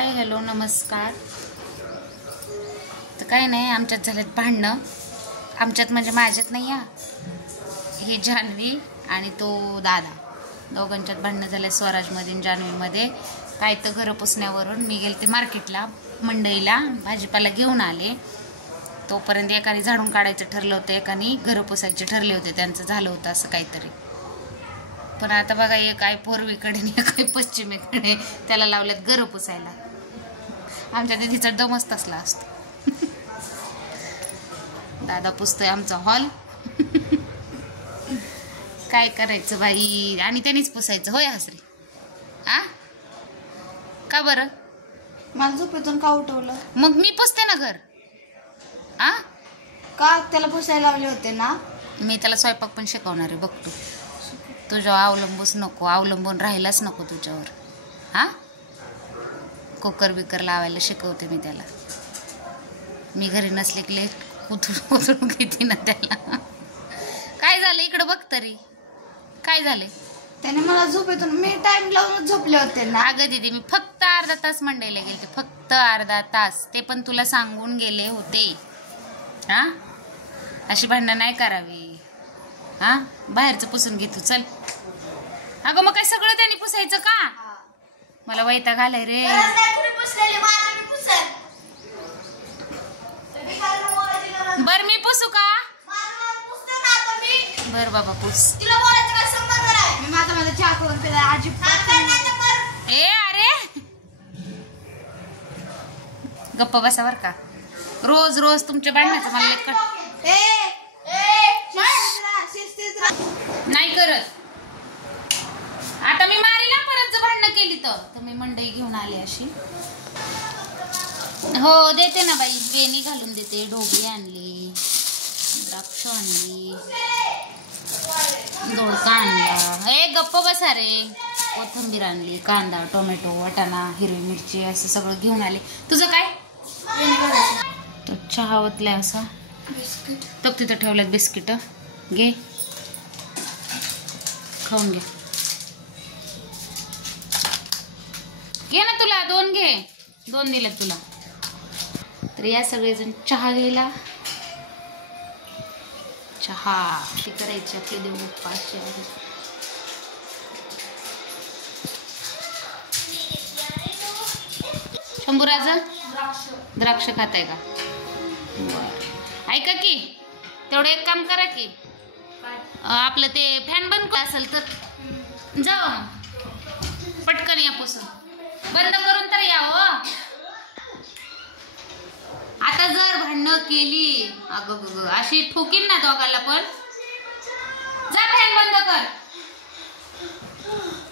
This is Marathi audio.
हॅलो नमस्कार. तर काही नाही, आमच्यात झालेत भांडणं. आमच्यात म्हणजे माझ्यात नाही या, हे जान्हवी आणि तो दादा दोघांच्यात भांडणं झाले. स्वराजमध्ये जान्हवीमध्ये काय तर घरं पुसण्यावरून मी गेले ते मार्केटला मंडईला भाजीपाला घेऊन आले. तोपर्यंत एकाने झाडून काढायचं ठरलं होतं, एकाने घरं पुसायचे ठरले होते. त्यांचं झालं होतं असं काहीतरी. पण आता बघा, एक आहे पूर्वेकडे आणि एक आहे पश्चिमेकडे, त्याला लावल्यात घरं पुसायला. आमच्या दिदीचा दमच तसला असतो. दादा पुसतोय आमचा हॉल. काय करायचं बाई, आणि त्यांनीच पुसायचं. होय हसरे? आ का बरं? मला झोपेतून का उठवलं? मग मी पुसते ना घर. आ का त्याला पुसायला लावले होते ना? मी त्याला स्वयंपाक पण शिकवणार आहे. बघतो तुझ्यावर अवलंबूच नको, अवलंबून राहिलाच नको तुझ्यावर. हा, कुकर बिकर लावायला शिकवते मी त्याला. मी घरी नसले की लई उतरून घेते ना त्याला. काय झालं इकडं बघ तरी, काय झाले? त्याने मला झोपेतून, मी टाइम लावून झोपले होते ना. अगं दीदी, मी फक्त अर्धा तास मंडईला गेलते, फक्त अर्धा तास. ते पण तुला सांगून गेले होते. हा, अशी भांडणं नाही करावी. हा, बाहेरचं पुसून घे तू, चल. अगं मग काय सगळं त्यांनी पुसायचं का? मला वैताग आलाय रे. बर मी पुसू का? बर बाबा पुस. मी माझा चहा करून पिला. ए अरे गप्पा बसा बर का. रोज रोज तुमच्या भांडणाचं मला नाही करत. आता मी मारीला परत भांडणं केली तर मी मंडई घेऊन आले अशी. हो देते ना बाई, बेणी घालून देते. ढोबळी आणली, द्राक्ष आणली, दोडका आणला. ए गप्प बसा रे. कोथिंबीर आणली, कांदा, टोमॅटो, वाटाणा, हिरवी मिरची असं सगळं घेऊन आले. तुझं काय? तो चहा ओतलाय असा. बिस्किट तर तिथं ठेवल्यात बिस्किट. घे खाऊन घे. घे ना, तुला दोन घे. दोन दिले तुला. तर या सगळेजण चहा घ्यायला. चहा ती करायची आपली देवबाप्पाची आहे. शंभूराजा द्राक्ष खाताय का? बरं, ऐका की तेवढं एक काम करा की, आपलं ते फॅन बंद असेल तर जाऊ पटकन या पुसून. बंद करून तर या हो. आता जर भांडणं केली अगं अशी ठोकीन ना दोघाला पण.